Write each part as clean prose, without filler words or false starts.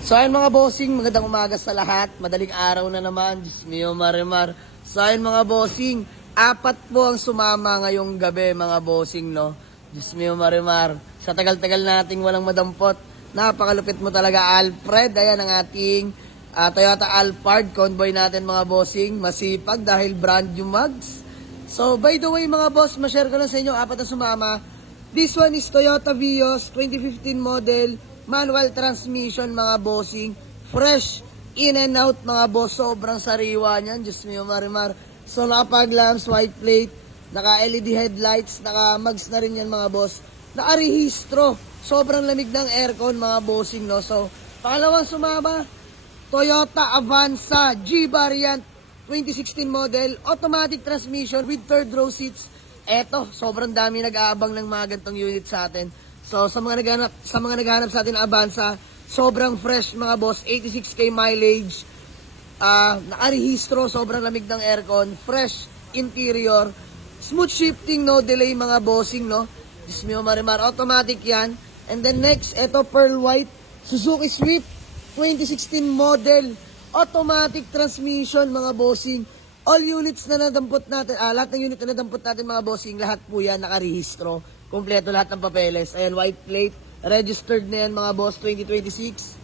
So ayun mga bossing, magandang umaga sa lahat. Madaling araw na naman, Diyos mio marimar. So ayun mga bossing, apat po ang sumama ngayong gabi mga bossing, no? Diyos mio marimar. Sa tagal-tagal nating walang madampot, napakalupit mo talaga Alfred. Ayan ang ating Toyota Alphard convoy natin mga bossing. Masipag dahil brand new mags. So by the way mga boss, ma-share ko lang sa inyo apat na sumama. This one is Toyota Vios 2015 model, manual transmission mga bossing, fresh in and out mga boss, sobrang sariwa niyan, Diyos mio marimar. So naka-fog-lamps, white plate, naka-LED headlights, naka-mags na rin yan mga boss, naka-rehistro, sobrang lamig ng aircon mga bossing, no. So pangalawang sumama, Toyota Avanza G Variant 2016 model, automatic transmission with third row seats. Eto, sobrang dami nag-aabang ng mga gantong unit sa atin. So, sa mga naghahanap sa atin ng Avanza, sobrang fresh mga boss, 86k mileage, nakarehistro, sobrang lamig ng aircon, fresh interior, smooth shifting, no delay mga bossing, no? Diyos mio marimar, automatic yan. And then next, eto pearl white, Suzuki Swift, 2016 model, automatic transmission mga bossing. All units na nadampot natin, lahat ng unit na nadampot natin mga bossing, lahat po yan nakarehistro. Kompleto lahat ng papeles. Ayan, white plate. Registered na yan mga boss, 2026.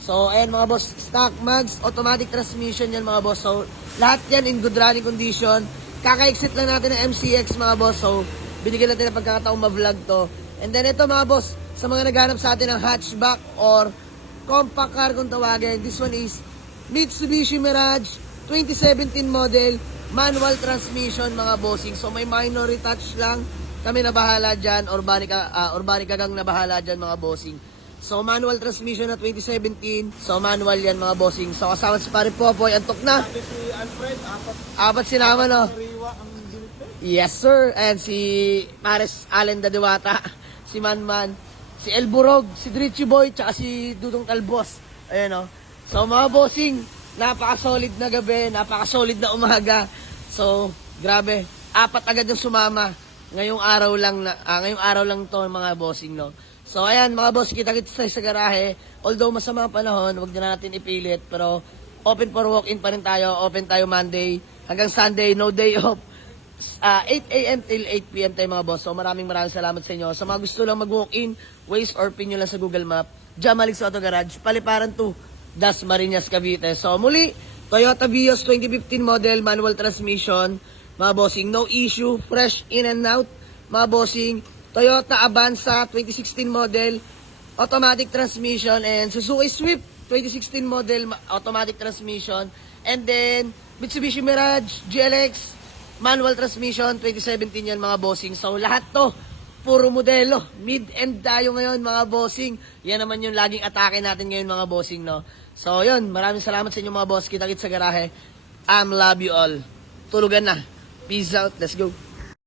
So, ayan mga boss, stock mags, automatic transmission yan mga boss. So, lahat yan in good running condition. Kaka-exit lang natin ng MCX mga boss. So, binigyan natin ng pagkakataong ma-vlog to. And then ito mga boss, sa mga naghanap sa atin ng hatchback or compact car kung tawagin, this one is Mitsubishi Mirage 2017 model, manual transmission mga bossing. So, may minor retouch lang. Kami na bahala dyan, Urbanic Gang na bahala dyan mga bossing. So manual transmission na 2017, so manual yan mga bossing. So kasama si Pare Popoy, antok na. Sabi si Alfred, Apat sinama no. sariwa ang dilit. Yes sir, and si Pares Allen Dadiwata, si Manman, si El Burog, si Dritchy Boy, tsaka si Dudong Talbos. Ayan o. So mga bossing, napaka-solid na gabi, napaka-solid na umaga. So grabe, apat agad yung sumama. Ngayong araw lang to mga bossing, no. So ayan mga boss, kita-kita sa garahe. Although masama ang panahon, wag na natin ipilit, pero open for walk-in pa rin tayo. Open tayo Monday hanggang Sunday, no day off. 8 AM till 8 PM tayo mga boss. So maraming salamat sa inyo. Sa mga gusto lang mag-walk-in, Waze or pin nyo lang sa Google Map. Jamalix Auto Garage, Paliparan 2, Dasmariñas, Cavite. So muli, Toyota Vios 2015 model, manual transmission. Mga bossing, no issue, fresh in and out. Mga bossing, Toyota Avanza 2016 model, automatic transmission, and Suzuki Swift 2016 model, automatic transmission. And then, Mitsubishi Mirage GLX, manual transmission, 2017 yan mga bossing. So lahat to, puro modelo. Mid-end tayo ngayon mga bossing. Yan naman yung laging atake natin ngayon mga bossing, no? So yun, maraming salamat sa inyo mga boss. Kita-kits sa garahe. Love you all. Tulugan na. Peace out. Let's go.